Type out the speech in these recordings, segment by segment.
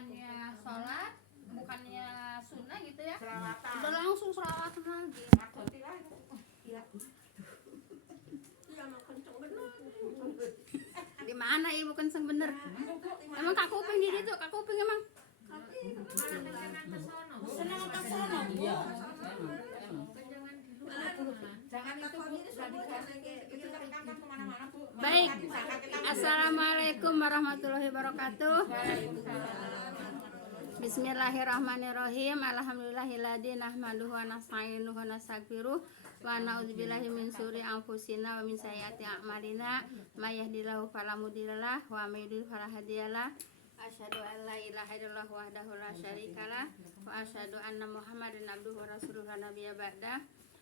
bukannya sholat, bukannya sunnah gitu ya. Selawatan. Udah langsung selawatan lagi. Takut lagi. Iya. Iya, mau kenceng bener. Di mana ibu kenceng bener? Emang kak kuping di situ, kak kuping emang. Senang ke sono. Iya. Jangan itu Bu, Itu kan kemana-mana Bu. Baik. Assalamualaikum warahmatullahi wabarakatuh. Bismillahirrahmanirrahim. Alhamdulillahilladzi nahmaduhu wa nasta'inuhu wa nastaghfiruh wa na'udzubillahi min syururi anfusina wa min sayyiati a'malina. May yahdihillahu fala mudhillalah wa may yudhlil fala hadiyalah. Asyhadu an la ilaha illallah wahdahu la syarikalah wa asyhadu anna Muhammadan abduhu wa rasuluhu la nabiyya ba'dah.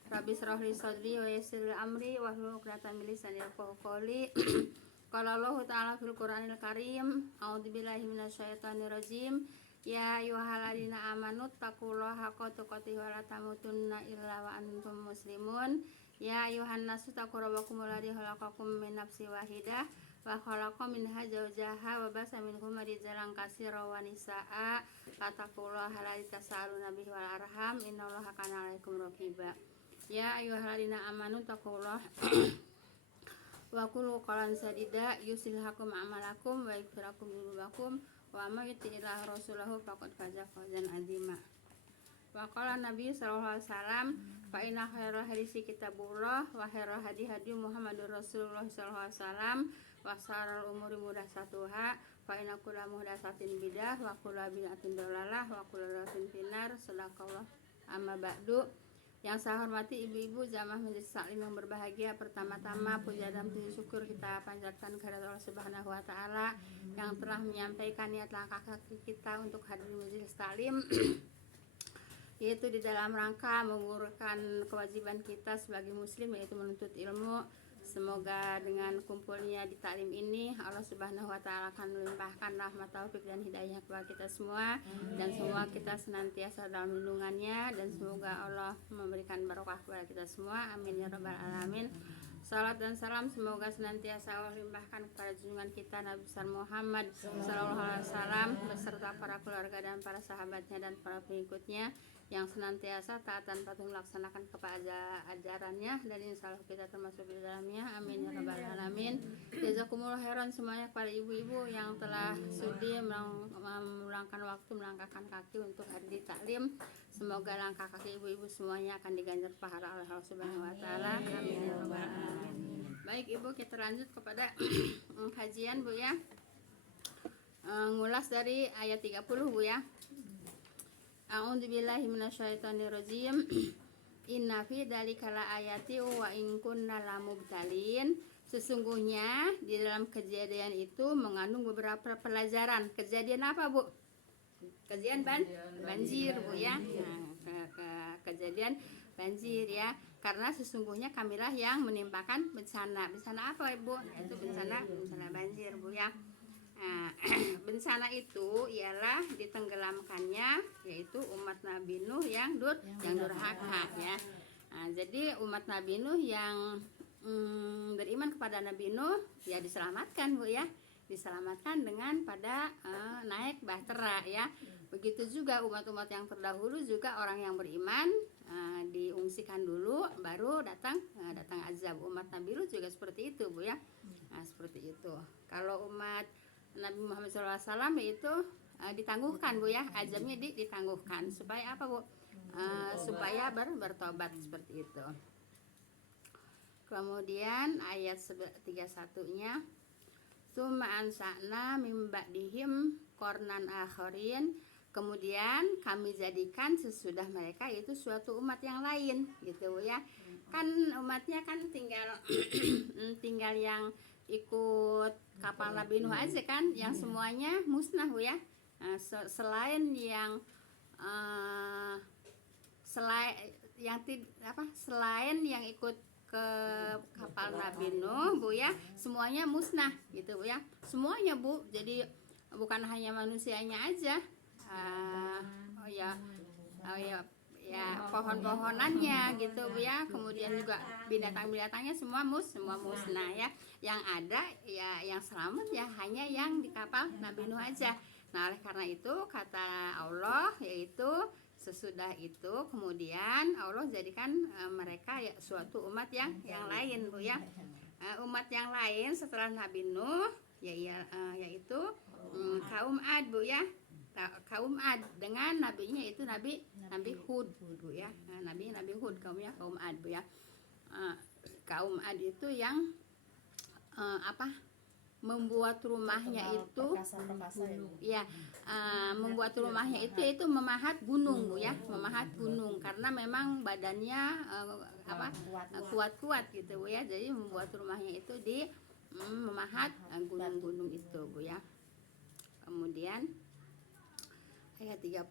Rabbi shrah li sadri wa yassir li amri wahlul 'uqdatam min lisani yafqahu qawli. Qala Allahu ta'ala fil Qur'anil Karim, a'udzubillahi minasyaitonir rajim. Ya ayyuhalladzina amanu taqullaha haqqa tuqatih wa la tamutunna illa wa antum muslimun. Ya ayyuhan nasu taqu rabbakum alladzi khalaqakum min nafsin wahidah wa khalaqa minha zawjaha wa basa minhuma rijalan katsiran wa nisaa. Fattaqullaha alladzi tasaaluna bihi wal arham innallaha kana 'alaikum raqiba. Ya ayyuhalladzina amanu taqullaha wa qulu qawlan sadida yuslih lakum a'malakum wa yaghfir lakum dzunubakum wa may yuti'illah rasulahu faqad faza fawzan 'azima. Wa qala Nabi sallallahu alaihi wasallam fa inna khairal hadisi kitabullah wa khairal hadi Muhammadur Rasulullah sallallahu alaihi wasallam wa syarrul umuri muhdatsatuha fa inna kulla muhdatsatin bidah wa kulla bid'atin dhalalah wa kulla dhalatin finnar. Sadaqallah. Amma ba'du. Yang saya hormati ibu-ibu jamaah majelis taklim yang berbahagia, pertama-tama puja dan puji syukur kita panjatkan kepada Allah Subhanahu wa taala yang telah menyampaikan niat langkah kaki kita untuk hadir majelis taklim yaitu di dalam rangka menggugurkan kewajiban kita sebagai muslim, yaitu menuntut ilmu. Semoga dengan kumpulnya di taklim ini Allah Subhanahu wa taala akan melimpahkan rahmat, taufik dan hidayah kepada kita semua, dan semua kita senantiasa dalam lindungannya, dan semoga Allah memberikan barokah kepada kita semua. Amin ya rabbal alamin. Salat dan salam semoga senantiasa Allah limpahkan kepada junjungan kita Nabi besar Muhammad sallallahu alaihi wasallam beserta para keluarga dan para sahabatnya dan para pengikutnya yang senantiasa taat dan patuh melaksanakan kepada ajarannya, dan insya Allah kita termasuk di dalamnya. Amin ya rabbal alamin. Jazakumullah khairan semuanya kepada ibu-ibu yang telah sudi meluangkan waktu, melangkahkan kaki untuk hadir di taklim. Semoga langkah kaki ibu-ibu semuanya akan diganjar pahala oleh Allah Subhanahu wa taala. Amin ya rabbal alamin. Baik ibu, kita lanjut kepada kajian Bu ya. Ngulas dari ayat 30 Bu ya. A'udzubillahi minasyaitonirrajim. Inna fi dzalika laayati wa in kunna lamubtalin. Sesungguhnya di dalam kejadian itu mengandung beberapa pelajaran. Kejadian apa Bu? Kejadian banjir Bu ya. Nah, kejadian banjir ya. Karena sesungguhnya kamilah yang menimpakan bencana. Bencana apa Ibu? Yaitu bencana banjir Bu ya. Nah, bencana itu ialah ditenggelamkannya yaitu umat Nabi Nuh yang durhaka ya. Nah, jadi umat Nabi Nuh yang beriman kepada Nabi Nuh ya diselamatkan Bu ya. Diselamatkan dengan pada naik bahtera ya. Begitu juga umat-umat yang terdahulu juga orang yang beriman diungsikan dulu baru datang azab. Umat Nabi Nuh juga seperti itu Bu ya. Nah, seperti itu. Kalau umat Nabi Muhammad SAW itu ditangguhkan Bu ya, azabnya ditangguhkan supaya apa Bu? Supaya bertobat seperti itu. Kemudian ayat 31-nya summa ansa'na mim ba'dihim qarnan akharin. Kemudian kami jadikan sesudah mereka itu suatu umat yang lain gitu Bu ya. Kan umatnya kan tinggal yang ikut kapal Nabi Nuh aja kan, yang semuanya musnah Bu ya. Selain yang selain yang ikut ke kapal Nabi Nuh Bu ya, semuanya musnah gitu Bu ya. Semuanya Bu. Jadi bukan hanya manusianya aja. Pohon-pohonannya gitu Bu ya, kemudian juga binatang-binatangnya semua musnah ya. Yang ada ya yang selamat ya hanya yang di kapal Nabi Nuh aja. Nah, oleh karena itu kata Allah yaitu sesudah itu kemudian Allah jadikan mereka ya suatu umat yang lain Bu ya. Umat yang lain setelah Nabi Nuh yaitu kaum Ad Bu ya. Kaum Ad dengan nabinya itu Nabi Hud Bu ya. Nabi Hud kaumnya kaum Ad Bu ya. Kaum Ad itu yang membuat rumahnya itu ya membuat rumahnya itu memahat gunung Bu ya, memahat gunung karena memang badannya kuat-kuat gitu Bu ya. Jadi membuat rumahnya itu di memahat gunung-gunung itu Bu ya. Kemudian ayat 32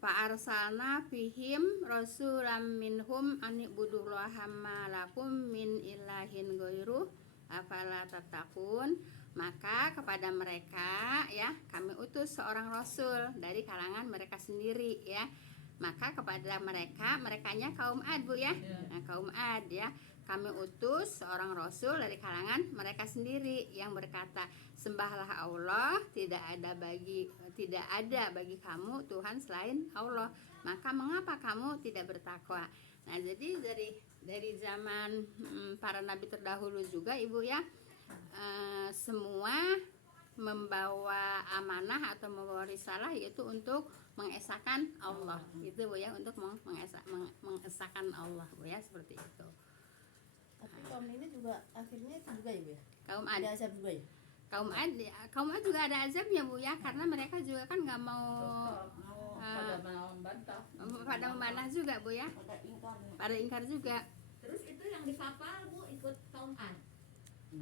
Fa'arsalna fihim rasulam minhum ani'budullaha ma lakum min ilahin ghairuh afala tattaqun. Maka kepada mereka ya kami utus seorang rasul dari kalangan mereka sendiri ya. Maka kepada merekanya kaum Ad Bu ya. Nah, kaum Ad ya. Kami utus seorang rasul dari kalangan mereka sendiri yang berkata, sembahlah Allah, tidak ada bagi kamu Tuhan selain Allah. Maka mengapa kamu tidak bertakwa? Nah, jadi dari zaman para nabi terdahulu juga Ibu ya, semua membawa amanah atau membawa risalah yaitu untuk mengesahkan Allah gitu Bu ya, untuk mengesahkan Allah Bu ya, seperti itu. Tapi kaum ini juga akhirnya itu juga Ibu ya? Kaum Ad Ada azab juga ya? kaum Ad juga ada azabnya Bu ya, karena mereka juga kan nggak mau pada membantah juga Bu ya, pada ingkar juga. Terus itu yang disapa Bu ikut kaum Ad.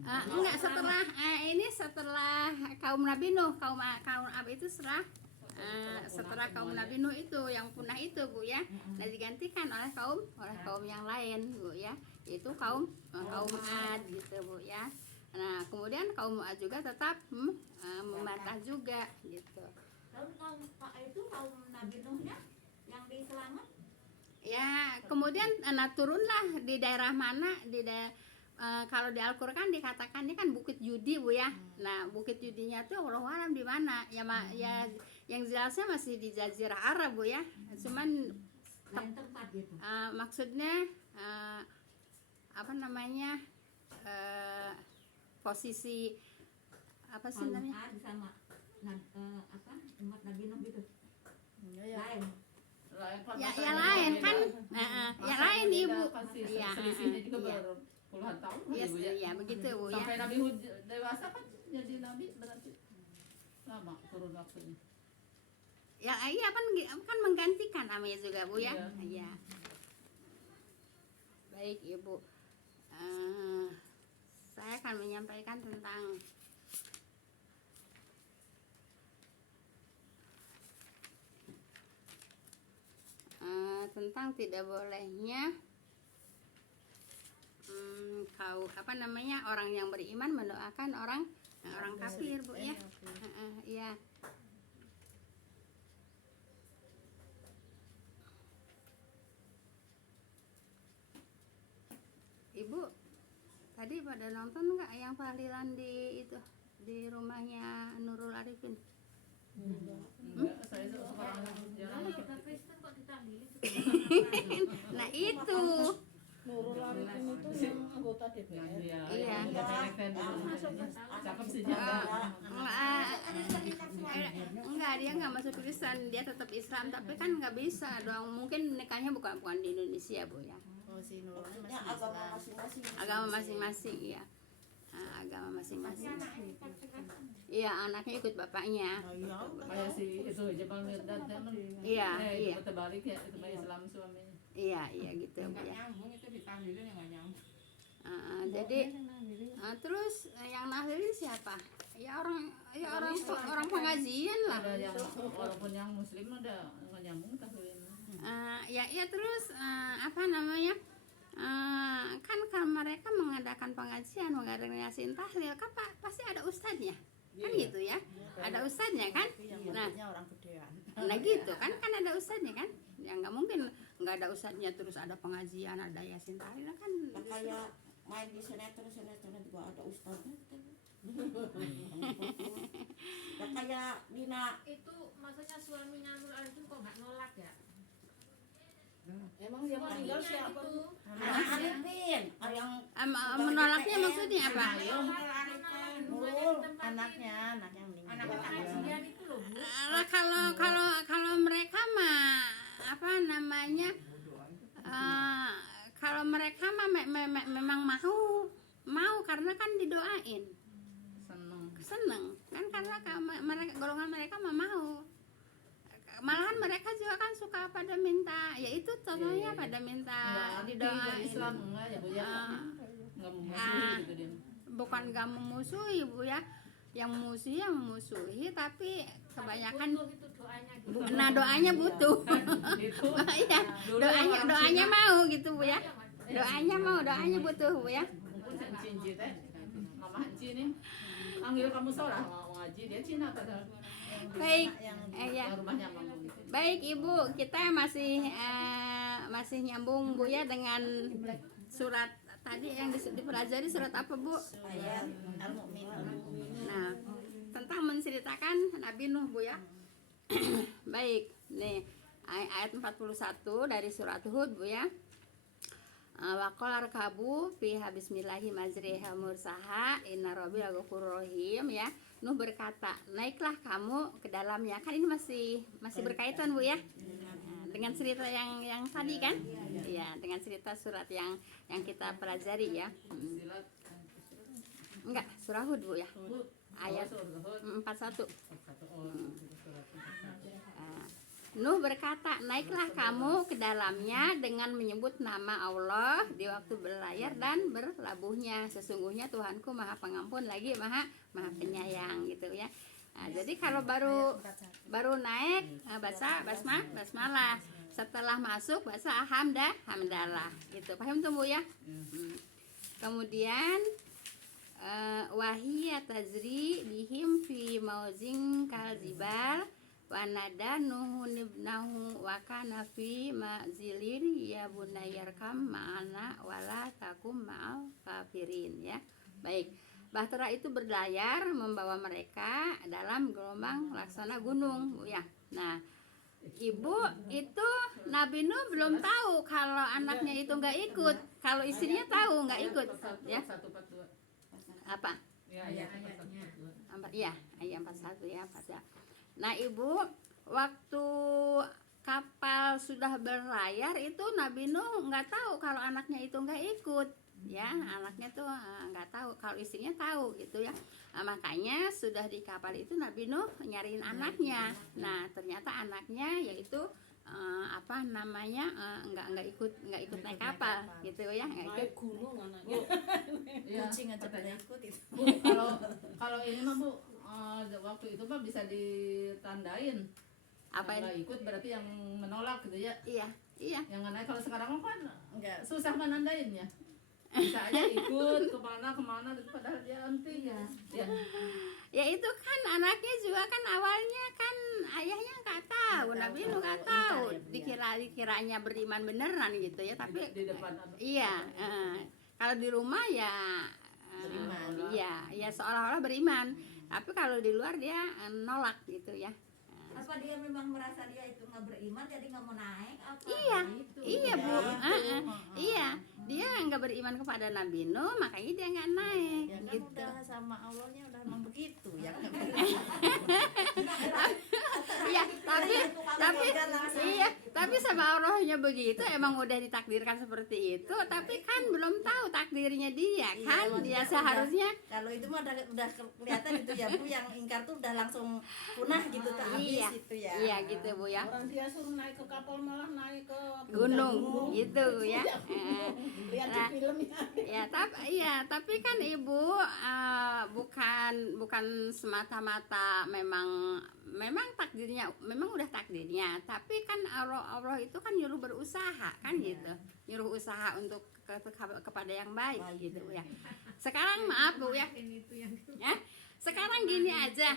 Enggak, setelah kaum Nabi Nuh, kaum Ad itu setelah kaum Nabi Nuh itu yang punah itu Bu ya. Nah, digantikan oleh kaum yang lain Bu ya, yaitu kaum Ad gitu Bu ya. Nah, kemudian kaum Ad juga tetap membantah juga gitu. Lalu kaum itu kaum Nabi Nuhnya yang diselamat? Ya, kemudian turunlah di daerah mana kalau di Al-Qur'an dikatakan ini kan Bukit Judi Bu ya. Nah, Bukit Judinya tuh Allahu alam di mana? Ya yang jelasnya masih di Jazirah Arab Bu ya. Cuman tempat gitu. Maksudnya posisi apa sih namanya? Sama umat Nabi Nuh gitu. Lain. Ya lain kan, ya lain Ibu. Iya. Selisihnya juga berpuluhan tahun. Iya begitu Bu ya. Sampai Nabi Hud dewasa kan jadi nabi berarti lama turun waktunya. Ya iya kan menggantikan namanya juga Bu ya. Iya. Baik Ibu. Saya akan menyampaikan tentang tidak bolehnya orang yang beriman mendoakan orang kafir Bu ya. Iya. Ibu tadi pada nonton nggak yang tahlilan di rumahnya Nurul Arifin? Enggak, saya suka jarang. Kita Kristen kok ditahlilin? Nah itu Nurul Arifin itu yang anggota DPR. Iya. Cakep sih dia. Enggak, dia nggak masuk Kristen, dia tetap Islam, tapi kan nggak bisa dong, mungkin nikahnya bukan di Indonesia Bu ya. Oh, si Nurul masih agama Islam. masing-masing. Agama masing-masing ya. Agama masing-masing. Iya, anaknya ikut bapaknya. Kayak si itu Jabal Mirdad kan. Iya. Terbalik ya, itu Islam suaminya. Iya gitu Bu ya. Nyambung itu ditahlilin yang nggak nyambung. Jadi terus yang nahlilin siapa? Ya orang pengajian lah. Ada yang walaupun yang muslim ada nggak nyambung tahlilin. Ya terus kan kalau mereka mengadakan pengajian, mengadakan yasin tahlil kan pasti ada ustadznya kan gitu ya, ada ustadznya kan. Nah orang gedean. Nah gitu kan ada ustadznya kan, ya nggak mungkin nggak ada ustadznya terus ada pengajian, ada yasin tahlil kan. Kayak main di sinetron juga ada ustadznya. Ya kayak Dina Itu maksudnya suaminya Nurul Arifin kok nggak nolak ya? Emang dia meninggal Suaminya siapa? itu anak Arifin, yang Menolaknya maksudnya apa? Nurul, anaknya, anak yang meninggal. anak kajian itu loh Bu. Kalau mereka mah apa namanya, kalau mereka mah memang mau karena kan didoain, seneng kan, karena mereka golongan mereka mah mau. Malahan mereka juga kan suka pada minta, ya itu contohnya pada minta didoain. Islam enggak ya Bu ya. Enggak memusuhi gitu dia. Bukan gak memusuhi Bu ya, yang memusuhi tapi kebanyakan Butuh itu doanya gitu. nah doanya butuh. Itu Iya, doanya mau gitu Bu ya, doanya butuh Bu ya. mungkin cinci teh. Mama Haji nih panggil kamu sholat mau ngaji dia Cina padahal. Baik, yang ya. Yang rumahnya mampu gitu. Baik Ibu, kita masih nyambung Bu ya dengan surat tadi yang dipelajari, surat apa Bu? ayat Al-Mu'minun. Nah, tentang menceritakan Nabi Nuh Bu ya. Baik, nih ayat 41 dari surat Hud Bu ya. Waqala arkabu fiha bismillahi majriha mursaha inna rabbi ghafurur rahim ya. Nuh berkata, naiklah kamu ke dalamnya. Kan ini masih berkaitan Bu ya. Dengan cerita yang tadi kan? Iya, dengan cerita surat yang kita pelajari ya. Silat Enggak, surah Hud Bu ya. Hud. Ayat Hud. 41. Oh, surat. Nuh berkata, naiklah kamu ke dalamnya dengan menyebut nama Allah di waktu berlayar dan berlabuhnya. Sesungguhnya Tuhanku Maha Pengampun lagi Maha Penyayang gitu ya. Nah, jadi kalau baru naik baca basmalah. Setelah masuk baca hamdalah gitu. Paham tuh Bu ya? Kemudian wahiyya tajri bihim fi mauzin kalzibal wa nada nuhun ibnahu wa kana fi ma'zilin ya bunayyarkam ma'ana wala takum ma'al kafirin ya. Baik, Bahtera itu berlayar membawa mereka dalam gelombang laksana gunung Bu ya. Nah, Ibu itu Nabi Nuh belum tahu kalau anaknya itu nggak ikut, kalau istrinya tahu nggak ikut ya. 142. Apa? Ya, Ayatnya. Iya, ayat 41 ya, baca. Nah, Ibu, waktu kapal sudah berlayar itu Nabi Nuh nggak tahu kalau anaknya itu nggak ikut, ya, anaknya tuh nggak tahu, kalau istrinya tahu gitu ya. Nah, makanya sudah di kapal itu Nabi Nuh nyariin anaknya. Nah, ternyata anaknya yaitu apa namanya nggak ikut naik kapal gitu ya, nggak ikut. Naik gunung anaknya. Iya. Kucing aja pada Katanya. ikut itu. Bu, kalau ini mah Bu, waktu itu mah bisa ditandain. Apa Yang ini? nggak ikut berarti yang menolak gitu ya. Iya, Yang nggak naik, kalau sekarang mah kan Enggak. susah menandainnya. Bisa aja ikut kemana gitu, padahal dia anti ya. ya itu kan anaknya juga kan awalnya kan ayahnya nggak tahu, Nabi Nuh nggak tahu, dikiranya beriman beneran gitu ya, tapi Di depan iya, kalau di rumah ya Beriman. iya seolah-olah beriman, tapi kalau di luar dia nolak gitu ya. Apa dia memang merasa dia itu nggak beriman jadi nggak mau naik apa? Iya, Gitu. iya Bu, Ya. iya, dia nggak beriman kepada Nabi Nuh, makanya dia nggak naik Ya kan gitu. udah sama Allahnya udah emang begitu ya. Iya, tapi sama Allahnya begitu, emang udah ditakdirkan seperti itu, tapi kan belum tahu takdirnya dia kan, dia seharusnya Kalau itu mah udah kelihatan itu ya Bu, yang ingkar tuh udah langsung punah gitu tak habis iya, itu ya. iya gitu Bu ya, Orang dia suruh naik ke kapal malah naik ke gunung gitu ya. Lihat di Nah, film ya. tapi kan Ibu bukan semata-mata memang takdirnya, memang udah takdirnya, tapi kan Allah itu kan nyuruh berusaha kan gitu, nyuruh usaha untuk kepada yang baik gitu ya. Sekarang maaf Bu ya, sekarang gini aja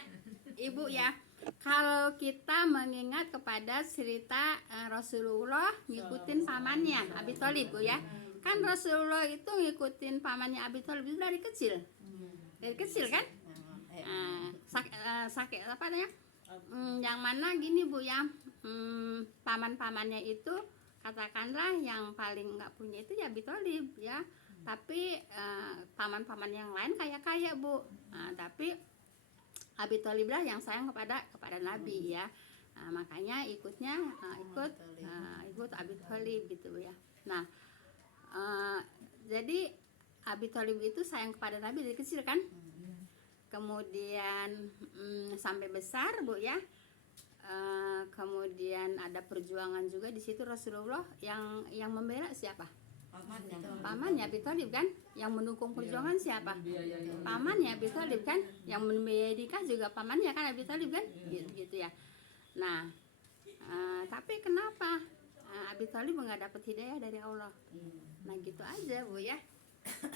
Ibu ya, kalau kita mengingat kepada cerita Rasulullah ngikutin pamannya Abi Thalib Bu ya, kan Rasulullah itu ngikutin pamannya Abi Thalib itu dari kecil kan. sakit apa namanya? Yang mana gini Bu ya, paman-pamannya itu katakanlah yang paling nggak punya itu ya Abi Thalib ya, tapi paman-paman yang lain kaya Bu, tapi Abi Thalib lah yang sayang kepada Nabi ya. Makanya ikut Abi Thalib gitu ya. Nah, jadi Abi Thalib itu sayang kepada Nabi dari kecil kan, kemudian sampai besar Bu ya. Kemudian ada perjuangan juga di situ. Rasulullah yang membela siapa? Pamannya Abi Thalib kan, yang mendukung perjuangan siapa? Pamannya Abi Thalib kan, yang membiayai nikah juga pamannya kan Abi Thalib kan, gitu ya. Nah, tapi kenapa Abi Thalib nggak dapat hidayah dari Allah? Nah gitu aja Bu ya.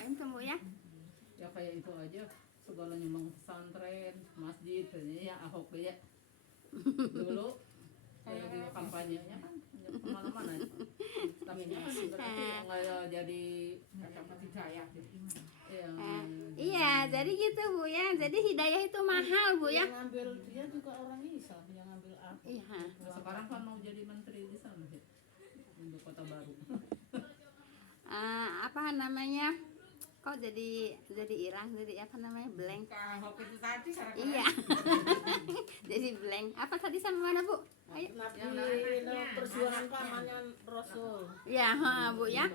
Itu Bu ya. Ya kayak itu aja, segala nyumbang pesantren, masjid, ya Ahok ya. Dulu kayak di kampanyenya kan kemana-mana. Tapi kan berarti nggak jadi dapat hidayah. Iya, jadi gitu Bu ya. Jadi hidayah itu mahal Bu ya. Yang ngambil dia juga orang Islam, yang ngambil aku. Iya. Nah, sekarang kan mau jadi menteri di sana ya, untuk kota baru. Apa namanya? Kok jadi hilang, jadi apa namanya, blank? Ahok itu tadi Iya. Jadi blank. Apa tadi sama mana Bu? Ayo. Nabi perjuangan pamannya Rasul. Ya, Bu ya.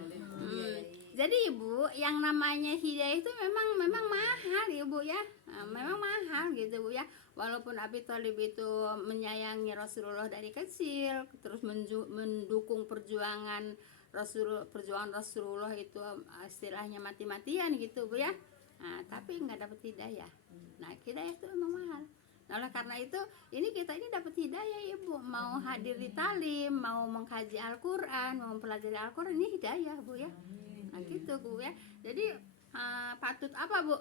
Jadi Ibu, yang namanya hidayah itu memang mahal ya Bu ya. Memang mahal gitu Bu ya. Walaupun Abi Thalib itu menyayangi Rasulullah dari kecil, terus mendukung perjuangan Rasulullah itu istilahnya mati-matian gitu Bu ya. Nah, tapi nggak dapat hidayah. Nah, hidayah itu memang mahal. Nah, oleh karena itu ini kita ini dapat hidayah Ibu, mau hadir di talim, mau mengkaji Al-Qur'an, mau mempelajari Al-Qur'an, ini hidayah Bu ya. Nah, gitu Bu ya. Jadi patut apa Bu?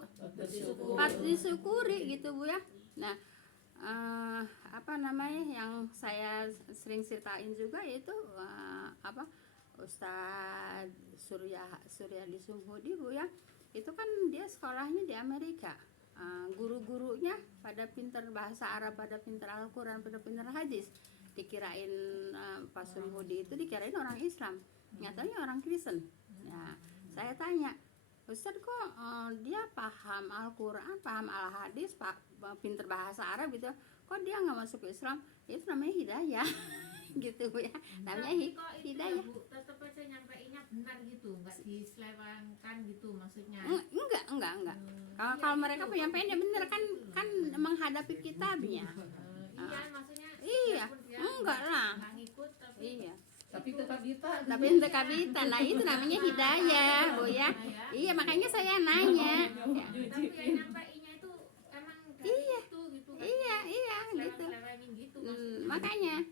Patut disyukuri gitu Bu ya. Nah, apa namanya yang saya sering ceritain juga yaitu Ustadz Suryadi Sumhudi Bu ya. Itu kan dia sekolahnya di Amerika. Guru-gurunya pada pinter bahasa Arab, pada pinter Al-Quran, pada pinter hadis. Dikirain Pak Sumhudi itu dikirain orang Islam, nyatanya orang Kristen. Ya, saya tanya, Ustadz kok dia paham Al-Quran, paham Al-Hadis, pinter bahasa Arab gitu, kok dia nggak masuk ke Islam? Itu namanya hidayah. Gitu Bu ya, namanya hidayah. Tetap aja nyampeinnya benar gitu, nggak diselewengkan gitu maksudnya. Enggak. Kalau mereka penyampaiannya benar kan menghadapi kitabnya. Iya, maksudnya Iya, walaupun dia enggak lah. nggak ngikut tapi Iya. Tapi tetap kita. Tapi untuk kabita, nah itu namanya hidayah Bu ya. Iya, makanya saya nanya. Ya. tapi yang nyampeinnya itu emang Iya. gitu kan. Iya gitu. Selewengin gitu maksudnya.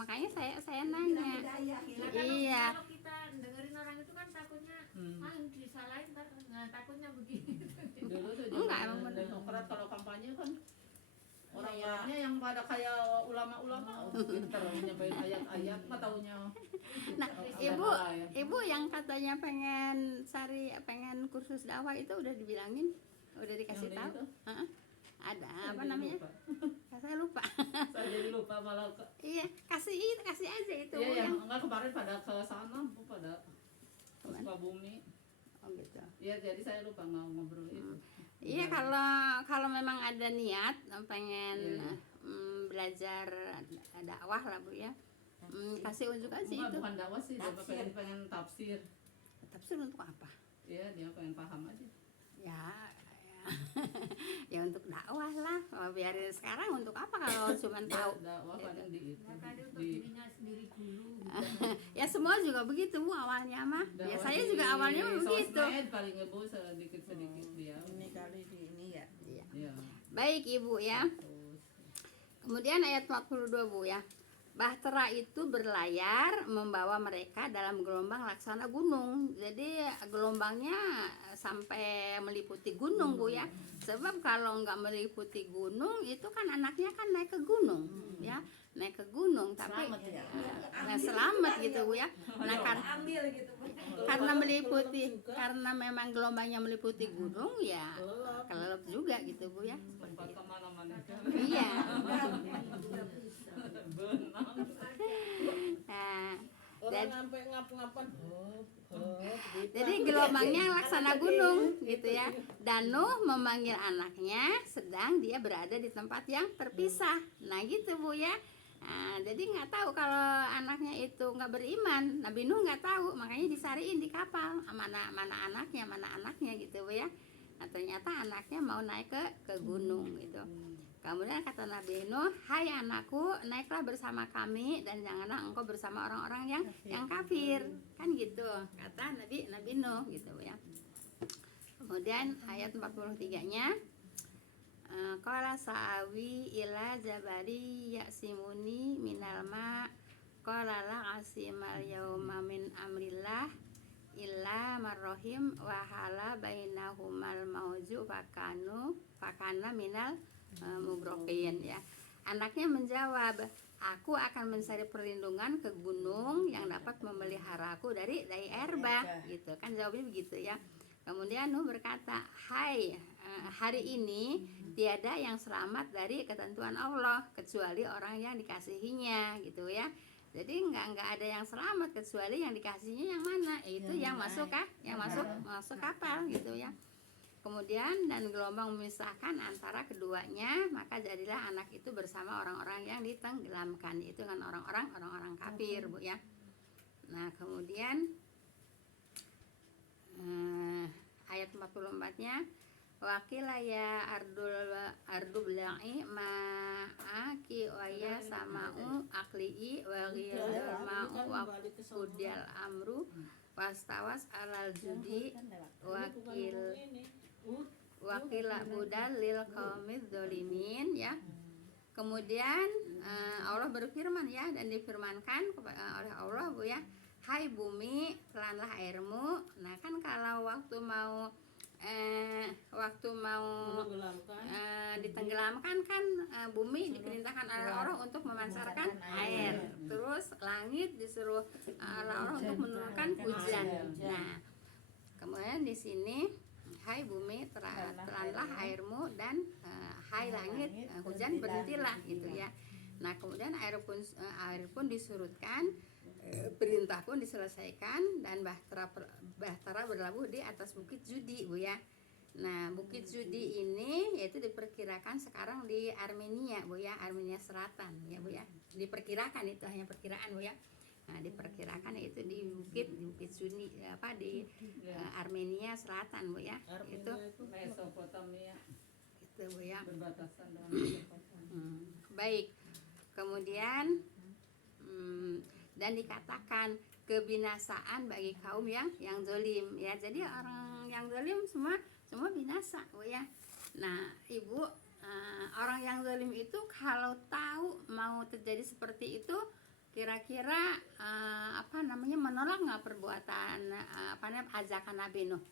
Makanya saya nanya. Hidayah, Nah, Iya. kalau kita dengerin orang itu kan takutnya disalahin ntar, takutnya begitu. Dulu tuh Enggak, zaman emang bener. Demokrat kalau kampanye kan orang-orangnya yang pada kayak ulama-ulama pinter nyampein ayat-ayat, nggak taunya. Nah, ibu yang katanya pengen kursus dakwah itu udah dibilangin, udah dikasih Yang tahu. itu? Heeh. Ada apa Jadi namanya? lupa. Saya lupa. Saya jadi lupa malah Iya, kasih aja itu iya Bu, yang yang. enggak kemarin pada ke sana Bu, pada ke Kemana? Sukabumi. Oh gitu. Iya jadi saya lupa nggak ngobrol itu. Iya, kalau memang ada niat pengen Iya. belajar dakwah lah Bu ya. Kasih unjuk aja Enggak, itu. bukan dakwah sih, dia Tafsir. pengen tafsir. Tafsir untuk apa? Iya dia pengen paham aja. Ya ya untuk dakwah lah. Biarin sekarang untuk apa kalau cuma tahu. Dakwah paling di itu. Ya tadi untuk Di dirinya sendiri dulu. Ya semua juga begitu Bu awalnya mah. Ya dakwah saya di juga awalnya mah begitu. sosmed paling Ibu sedikit dia. Ini kali di ini ya. Iya. Baik Ibu ya. Terus Kemudian ayat 42 Bu ya. Bahtera itu berlayar membawa mereka dalam gelombang laksana gunung. Jadi gelombangnya sampai meliputi gunung Bu ya. Sebab kalau nggak meliputi gunung itu kan anaknya kan naik ke gunung ya. naik ke gunung, tapi Selamat ya. nah, selamat gitu Bu ya. Nah ambil gitu Bu. karena meliputi, karena memang gelombangnya meliputi gunung ya kelelep juga gitu Bu ya. Tempat kemana-mana. Iya. Benang. Nah, Orang sampai ngap-ngapan hop gitu. jadi gelombangnya laksana gunung gitu ya. Dan Nuh memanggil anaknya sedang dia berada di tempat yang terpisah. Nah gitu Bu ya. Nah, jadi nggak tahu kalau anaknya itu nggak beriman. Nabi Nuh nggak tahu, makanya disariin di kapal. Mana anaknya gitu Bu ya. Nah ternyata anaknya mau naik ke gunung gitu. Kemudian kata Nabi Nuh, hai anakku, naiklah bersama kami dan janganlah engkau bersama orang-orang yang kafir. Kan gitu kata Nabi Nuh gitu ya. Kemudian ayat 43-nya, qala sa'awi ila jabari ya'simuni minal ma qala la asimal yauma min amrillah illa marrohim wa hala bainahumal mauju fakana minal mubrokin ya. Anaknya menjawab, aku akan mencari perlindungan ke gunung yang dapat memeliharaku dari air bah gitu kan, jawabnya begitu ya. Kemudian Nuh berkata, hai, hari ini tiada yang selamat dari ketentuan Allah kecuali orang yang dikasihinya gitu ya. Jadi nggak ada yang selamat kecuali yang dikasihnya yang mana, itu yang masuk masuk kapal gitu ya. Kemudian dan gelombang memisahkan antara keduanya, maka jadilah anak itu bersama orang-orang yang ditenggelamkan, itu kan orang-orang kafir Bu ya. Nah kemudian ayat 44-nya, wakila ya ardul bla'i ma'aki wa ya sama'u akli'i wa ghiyadul ma'u wa kudial amru wastawas alal judi wakila budal lil qaumid dzalimin ya. Kemudian Allah berfirman ya, dan difirmankan oleh Allah Bu ya, hai bumi telanlah airmu. Nah kan kalau waktu mau ditenggelamkan kan bumi diperintahkan oleh Allah untuk memancarkan air, terus langit disuruh oleh Allah untuk menurunkan hujan. Nah kemudian di sini, hai bumi telanlah airmu dan hai langit hujan berhentilah gitu ya. Nah kemudian air pun disurutkan, perintah pun diselesaikan, dan Bahtera berlabuh di atas bukit Judi Bu ya. Nah bukit Judi ini yaitu diperkirakan sekarang di Armenia Bu ya, Armenia Selatan ya Bu ya. Diperkirakan, itu hanya perkiraan Bu ya. Nah diperkirakan itu di bukit Judi di Armenia Selatan Bu ya. Itu Mesopotamia itu Bu ya. berbatasan dengan Mesopotamia. Baik. Kemudian dan dikatakan kebinasaan bagi kaum yang zalim ya. Jadi orang yang zalim semua binasa Bu ya. Nah Ibu, orang yang zalim itu kalau tahu mau terjadi seperti itu, kira-kira menolak nggak perbuatan ajakan Nabi Nuh?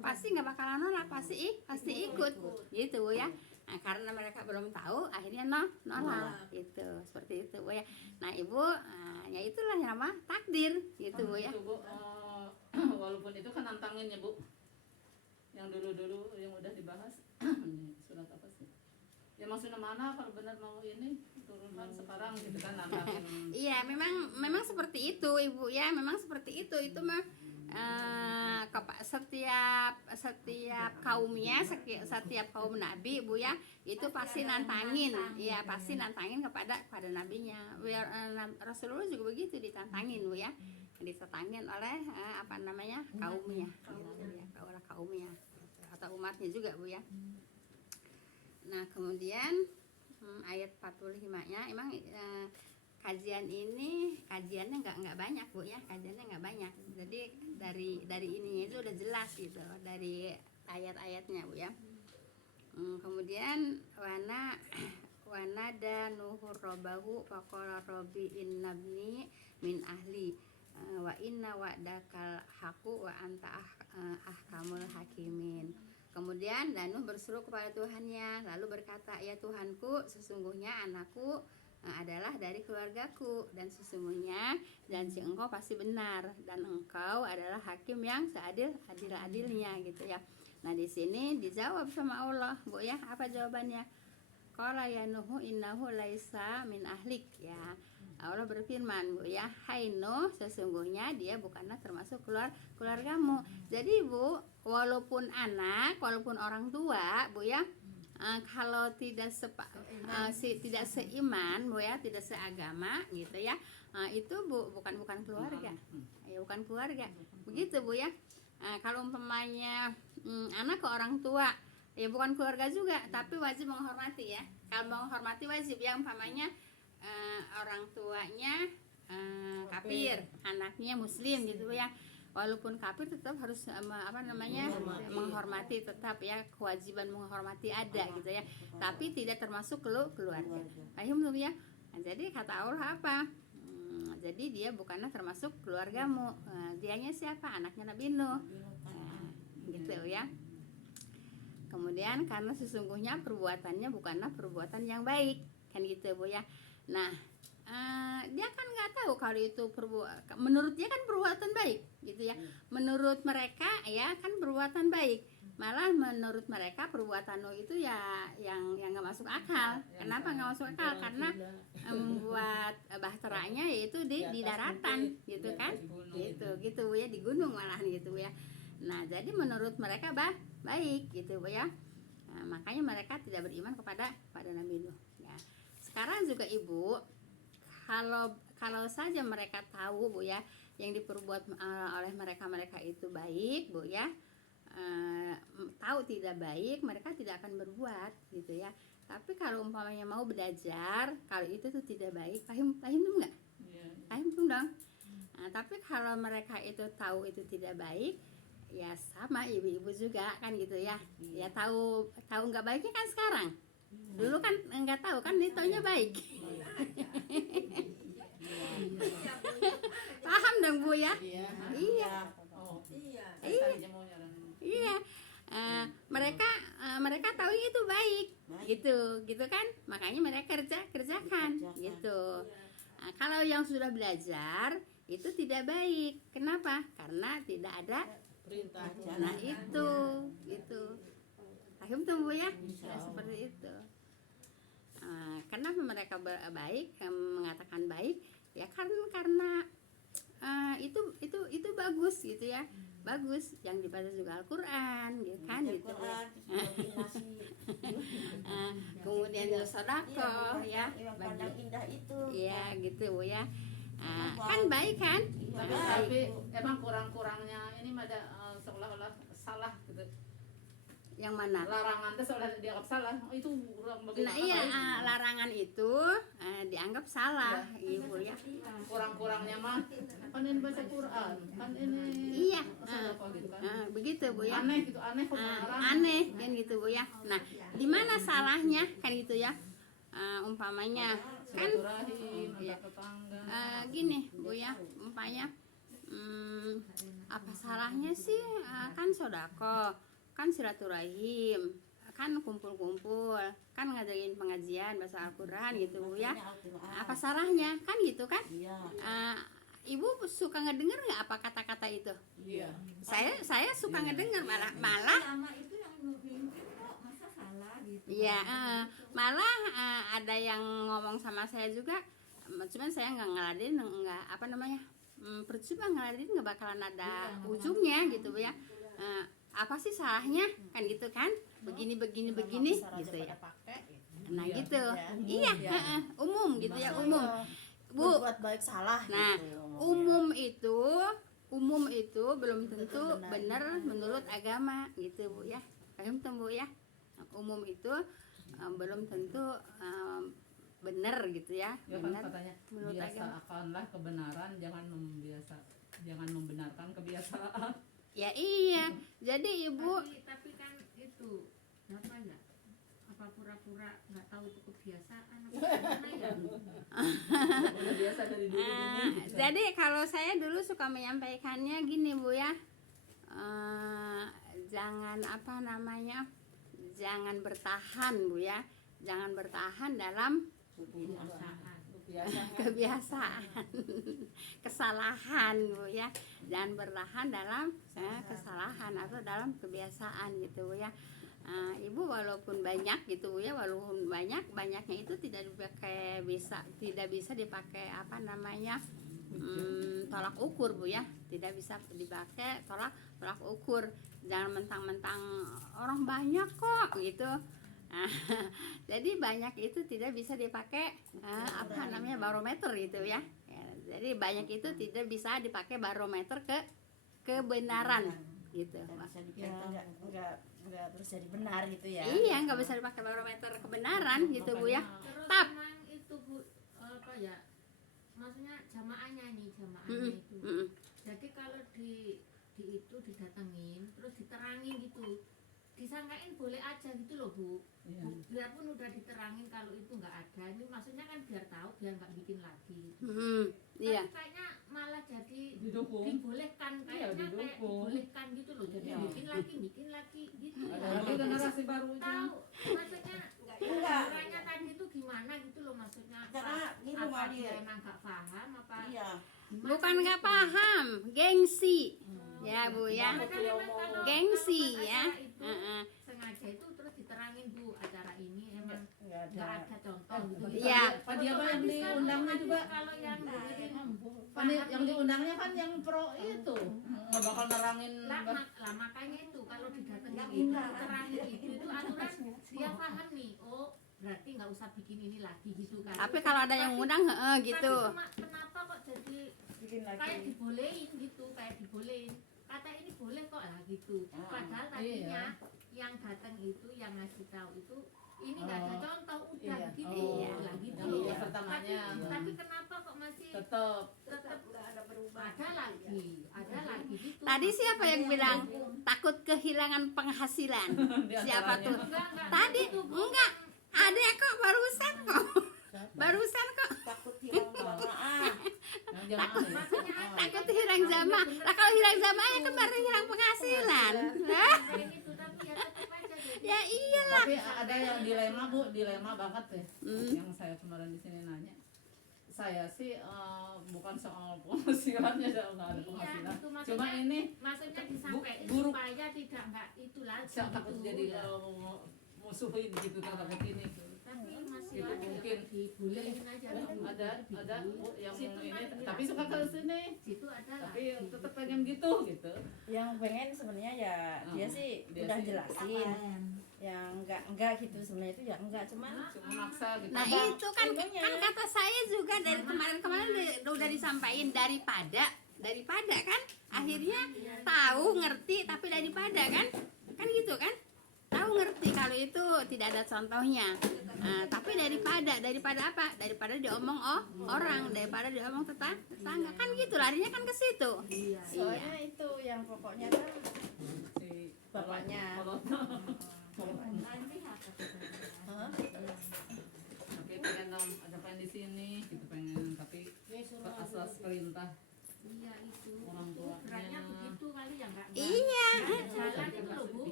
Pasti nggak bakalan nolak, pasti ikut gitu Bu ya. Nah, karena mereka belum tahu, akhirnya nolak gitu, seperti itu Bu ya. Nah Ibu, ya itulah yang nama takdir gitu Bu ya. Itu Bu, walaupun itu kan nantangin ya Bu, yang dulu yang udah dibahas. Surat apa sih ya, maksudnya mana kalau benar mau ini turunkan sekarang gitu kan, nantangin. Iya memang seperti itu Ibu ya, memang seperti itu mah setiap kaumnya, setiap kaum nabi Bu ya, itu pasti nantangin ya, pasti nantangin kepada nabinya. Rasulullah juga begitu, ditantangin Bu ya, ditantangin oleh kaumnya gitu, oleh kaumnya atau umatnya juga Bu ya. Nah kemudian ayat 45-nya emang kajiannya nggak banyak Bu ya, kajiannya nggak banyak. Jadi dari ininya itu udah jelas gitu, dari ayat-ayatnya Bu ya. Kemudian wana da nuhur robahu faqala rabbi innabni min ahli wa inna wa'dakal haqu wa anta ahkamul hakimin. Kemudian Nuh berseru kepada Tuhannya, lalu berkata, ya Tuhanku, sesungguhnya anakku adalah dari keluargaku, dan sesungguhnya janji engkau pasti benar, dan engkau adalah hakim yang seadil-adilnya gitu ya. Nah di sini dijawab sama Allah, Bu ya. Apa jawabannya? Qala ya Nuhu innahu laisa min ahlik ya. Allah berfirman, Bu ya, hai Nuh, sesungguhnya dia bukanlah termasuk keluargamu. Jadi Bu, walaupun walaupun orang tua, Bu ya, kalau tidak tidak seiman, Bu ya, tidak seagama gitu ya, itu Bu bukan keluarga. Ya bukan keluarga. Begitu Bu ya. Kalau umpamanya anak ke orang tua, ya bukan keluarga juga, tapi wajib menghormati ya. Kalau menghormati wajib ya, umpamanya orang tuanya kafir, anaknya muslim gitu ya. Walaupun kafir tetap harus menghormati, tetap ya, kewajiban menghormati ada gitu ya. Tapi tidak termasuk keluarga. Paham belum ya? Nah, jadi kata Allah apa? Jadi dia bukanlah termasuk keluargamu. Dianya siapa? Anaknya Nabi Nuh. Gitu ya. Kemudian karena sesungguhnya perbuatannya bukanlah perbuatan yang baik, kan gitu Bu ya. Nah, dia kan nggak tahu kalau itu menurut dia kan perbuatan baik gitu ya. Menurut mereka ya kan perbuatan baik, malah menurut mereka perbuatan Nuh itu ya yang nggak masuk akal. Kenapa nggak masuk akal? Karena membuat bahteranya yaitu di daratan gitu kan, gitu Bu ya, di gunung malahan gitu Bu ya. Nah jadi menurut mereka baik gitu Bu ya. Nah, makanya mereka tidak beriman kepada Nabi Nuh ya. Sekarang juga Ibu, kalau saja mereka tahu Bu ya, yang diperbuat oleh mereka itu baik Bu ya, tahu tidak baik, mereka tidak akan berbuat gitu ya. Tapi kalau umpamanya mau belajar kalau itu tuh tidak baik, paham tuh enggak? Paham tuh dong. Nah, tapi kalau mereka itu tahu itu tidak baik, ya sama ibu-ibu juga kan gitu ya. Ya tahu nggak baiknya kan sekarang. Dulu kan nggak tahu kan, dia taunya baik. Paham dong Bu ya? Iya. Mereka tahu itu baik gitu kan, makanya mereka kerjakan gitu. Nah, kalau yang sudah belajar itu tidak baik. Kenapa? Karena tidak ada perintah. Nah itu paham tuh Bu ya? Nah, seperti itu. Kenapa mereka baik, mengatakan baik ya, karena itu bagus gitu ya, bagus yang dibaca juga Al-Quran gitu kan gitu. Kemudian sedekah ya, pandang indah itu ya gitu Bu ya. Kan baik kan? Tapi emang kurang-kurangnya ini ada seolah-olah salah gitu. Yang mana? Larangan itu seolah dianggap salah. Itu Nah iya, larangan itu dianggap salah Ibu ya. Kurang-kurangnya mah kan ini baca Quran, kan ini Iya, sedekah gitu kan. begitu Bu ya. Aneh gitu, aneh kok melarang. Aneh kan gitu Bu ya. Nah, di mana salahnya kan gitu ya? Umpamanya kan Silaturahim antar tetangga. gini Bu ya, umpamanya apa salahnya sih, kan sodako, kan silaturahim, kan kumpul-kumpul, kan ngadain pengajian bahasa Al-Quran gitu Bu ya. Apa salahnya kan gitu kan? Ibu suka ngedenger nggak apa kata-kata itu? Iya. Saya suka ngedenger, malah Sama itu yang mimpin kok, masa salah gitu. iya, malah ada yang ngomong sama saya juga, cuman saya nggak ngeladenin, nggak apa namanya, percuma ngeladenin, nggak bakalan ada ujungnya gitu Bu ya. Apa sih salahnya kan gitu kan, begini gitu ya. Nah gitu, iya, umum gitu ya, umum Bu. Buat baik salah Nah, gitu. umum itu belum tentu benar menurut agama gitu Bu ya. Paham tuh Bu ya? Umum itu belum tentu benar gitu ya. Ya kan Benar katanya menurut agama. biasakanlah kebenaran, jangan membenarkan kebiasaan. Ya iya. Jadi Ibu Tapi kan itu apa ya? Apa pura-pura nggak tahu itu kebiasaan apa gimana ya? Udah biasa dari dulu ini. Gitu. jadi kalau saya dulu suka menyampaikannya gini Bu ya. Jangan jangan bertahan Bu ya. Jangan bertahan dalam kebiasaan. kebiasaan kesalahan Bu ya, dan bertahan dalam kesalahan atau dalam kebiasaan gitu Bu ya. Ibu walaupun banyak gitu Bu ya, walaupun banyaknya itu tidak bisa dipakai apa namanya tolak ukur Bu ya, tidak bisa dipakai tolak ukur. Jangan mentang-mentang orang banyak kok gitu. Jadi banyak itu tidak bisa dipakai apa namanya barometer gitu ya. Jadi banyak itu tidak bisa dipakai barometer kebenaran gitu. bisa dikatakan nggak terus jadi benar gitu ya. Iya, nggak bisa dipakai barometer kebenaran gitu Bu ya. Terus Tap. memang itu Bu, apa ya, maksudnya jamaahnya itu. Jadi kalau di itu didatengin terus diterangin gitu, disangkain boleh aja gitu loh Bu. Iya. Biarpun udah diterangin kalau itu nggak ada, ini maksudnya kan biar tahu, biar nggak bikin lagi. Iya. Tapi kayaknya malah jadi Didukung. dibolehkan, Iya, kayaknya kayak didukung. dibolehkan gitu loh. Jadi Iya. bikin lagi gitu. Ada lagi generasi baru itu. Tahu maksudnya Enggak. orangnya tadi itu gimana gitu loh, maksudnya Karena gini apa Mali. dia emang nggak paham apa Iya. gimana Bukan gitu. nggak paham, gengsi. Ya Bu ya. Padahal emang kalau- Gengsi kalau ya. acara itu sengaja itu terus diterangin Bu, acara ini emang Nggak nggak ada. ada contoh gitu. Iya. Pak dia apa yang Otomatis kan, diundangnya otomatis juga? kalau yang dengerin Kan yang diundangnya kan yang pro itu. Nggak bakal nerangin. lah makanya itu kalau didatengin Yang itu undang. diterangin itu aturan dia paham nih, oh berarti nggak usah bikin ini lagi gitu kan. Tapi kalau ada yang undang gitu. Tapi kenapa kok jadi Bikin kayak lagi. dibolehin gitu, kayak dibolehin kata ini boleh kok lah gitu. Padahal tadinya yang datang itu yang ngasih tahu itu ini nggak ada contoh, udah Iya. begini Iya. lah gitu. Yang Iya. pertamanya. Tapi kenapa kok masih Tetap. tetap ada lagi gitu. Tadi siapa yang bilang takut kehilangan penghasilan? Di Siapa antaranya. tuh? Enggak, Tadi gitu, Bu. enggak. Ada kok barusan kok. Barusan kok Takut hilang jamaah. Yang jamaah ya. Maksudnya apa? takut hilang jamaah. Lah kalau hilang jamaah ya kemarin hilang penghasilan. Hah? Kayak gitu, tapi ya tetap aja jadi. Ya iyalah. Tapi ada yang dilema Bu, dilema banget deh. Hmm. Yang saya kemarin di sini nanya. Saya sih bukan soal penghasilannya, nggak ada Iya, penghasilan. gitu, maksudnya- Cuma ini Maksudnya disampaikan guru- supaya tidak nggak itu lagi saya takut gitu. jadi musuhin gitu, takut ini. Tapi masih Gitu, ada mungkin. dibolehin aja gitu. Ada Bu, yang Situ ini, kan tapi iya. suka ke sini. Situ ada lah. Tapi tetap pengen gitu. Yang pengen sebenarnya ya dia sih Dia udah sih. jelasin. Yang enggak gitu sebenarnya itu ya enggak cuman Cuma maksa gitu. Nah itu kan kata saya juga dari kemarin udah disampaikan daripada kan akhirnya tahu ngerti tapi daripada kan gitu kan, tahu ngerti kalau itu tidak ada contohnya. Tapi daripada apa, daripada diomong orang, daripada diomong tetangga kan gitu, larinya kan ke situ. Iya. soalnya itu yang pokoknya kan Si Bapaknya. Kalau Hah? tapi pengen ada pengen di sini gitu, pengen tapi asal perintah Iya itu. orang tuanya. Beratnya begitu kali ya nggak? Iya. nggak jalan itu loh Bu.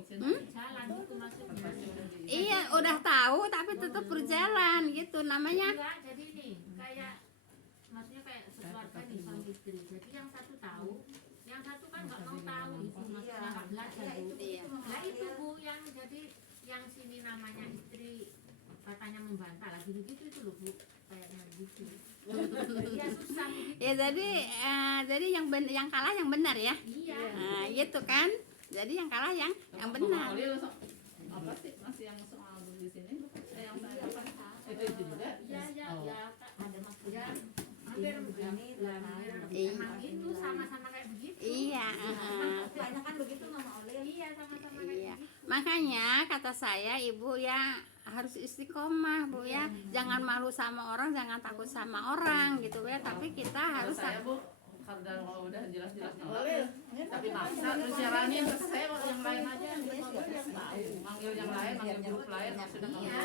Jalan itu maksudnya. Iya udah tahu tapi tetap berjalan gitu namanya. Enggak, jadi nih kayak maksudnya kayak sekeluarga nih suami istri. Jadi yang satu tahu, yang satu kan nggak mau tahu itu, maksudnya nggak belajar Bu. Iya. Nah itu Bu yang jadi yang sini namanya istri katanya membantah lagi begitu itu loh Bu, kayaknya gitu. Ya susah gitu. Ya jadi yang kalah yang benar ya. Iya. Nah, gitu kan. Jadi yang kalah yang benar. Apa sih masih yang soal di sini? Yang saya apa? Itu juga. Iya ya Oh. ya ada maksudnya hampir begini Iya. emang itu sama-sama kayak begitu. Iya, banyak kan begitu Mama Oleh. Iya sama-sama Iya. kayak begitu. Makanya kata saya ibu ya harus istiqomah Bu ya. Jangan malu sama orang, jangan takut sama orang gitu ya. Tapi kita Kalau harus saya Bu, kalau udah jelas-jelas nolak. Tapi maksa terus nyaranin ke saya yang lain aja. Manggil yang lain, manggil grup lain maksudnya Iya.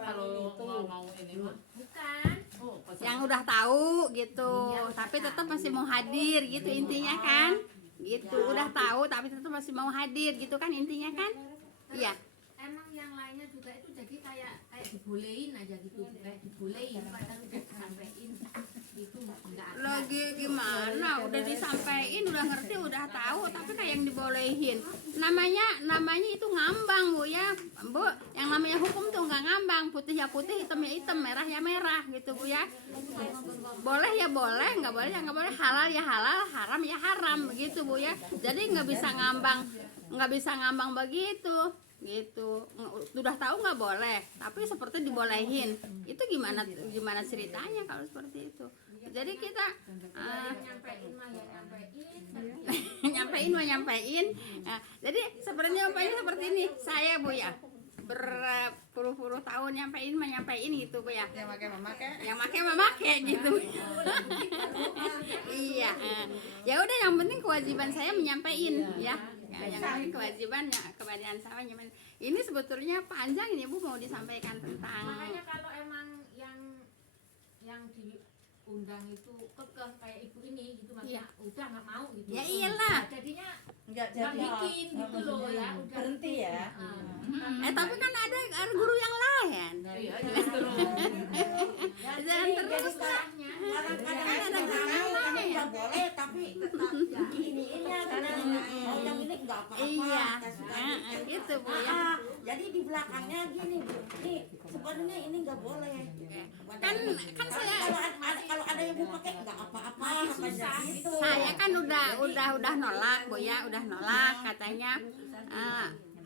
kalau mau ini mah. Bukan. Oh, pas yang udah tahu gitu. Tapi tetap masih mau hadir gitu intinya kan. Gitu. Udah tahu tapi tetap masih mau hadir gitu kan intinya kan. Iya. Emang yang lainnya juga itu jadi kayak dibolehin aja gitu, kayak dibolehin padahal udah disampein itu enggak ada. Lagi gimana udah disampaikan, udah ngerti, udah tahu, tapi kayak yang dibolehin. Namanya itu ngambang, Bu ya. Bu, yang namanya hukum tuh nggak ngambang, putih ya putih, hitam ya hitam, merah ya merah gitu, Bu ya. Boleh ya boleh, nggak boleh ya nggak boleh, halal ya halal, haram ya haram begitu, Bu ya. Jadi nggak bisa ngambang begitu gitu. Udah tahu nggak boleh, tapi seperti dibolehin. Itu gimana ceritanya kalau seperti itu? Jadi kita Nyampein mah ya nyampein, nyampein. Nah, jadi sebenarnya seperti ini. Saya, Bu ya, berpuluh-puluh tahun nyampein gitu, Bu ya. Yang memakai gitu. Iya. Ya udah, yang penting kewajiban saya menyampaikan ya. Yang penting kewajiban saya menyampaikan. Ini sebetulnya panjang ini, Bu, mau disampaikan tentang. makanya kalau emang yang diundang itu kekeh kayak ibu ini gitu, maksudnya udah nggak mau gitu. Ya iyalah. Jadinya nggak nggak jadi bikin gitu loh ya, udah berhenti ya. Tapi kan ada guru yang lain. Iya, justru. Jangan terus lah. Kadang-kadang ada orang yang nggak boleh tapi tetap diiniinnya karena mau yang ini nggak apa-apa. Iya. Kasih Gitu, Bu ya. jadi di belakangnya gini, Bu. Nih sebenarnya ini nggak boleh. Kan saya Kalau ada yang mau pakai nggak apa-apa katanya gitu. saya kan udah nolak, Bu ya, udah nolak katanya.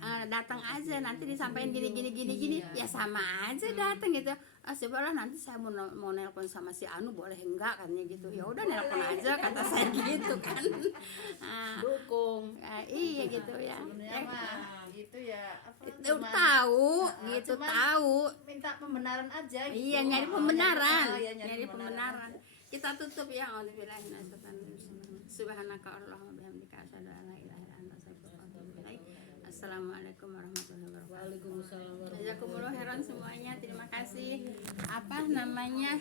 Datang aja nanti disampaikan gini ya sama aja datang gitu. Sebelah nanti saya mau nelpon sama si Anu, boleh enggak katanya gitu. Ya udah nelpon aja kata saya gitu kan. Dukung. Iya gitu ya. Sebenarnya mah gitu ya. Itu tahu gitu, cuman tahu. minta pembenaran aja gitu. Iya, nyari pembenaran. Iya, Nyari pembenaran. Kita tutup ya. Auzubillahi minasyaitonir. Subhanaka Allahumma bihamdika asyhadu an la ilaha illa anta astaghfiruka wa atubu ilaik. Assalamualaikum warahmatullahi wabarakatuh. Waalaikumsalam warahmatullahi Jazakumullah khairan semuanya. Terima kasih. Apa namanya?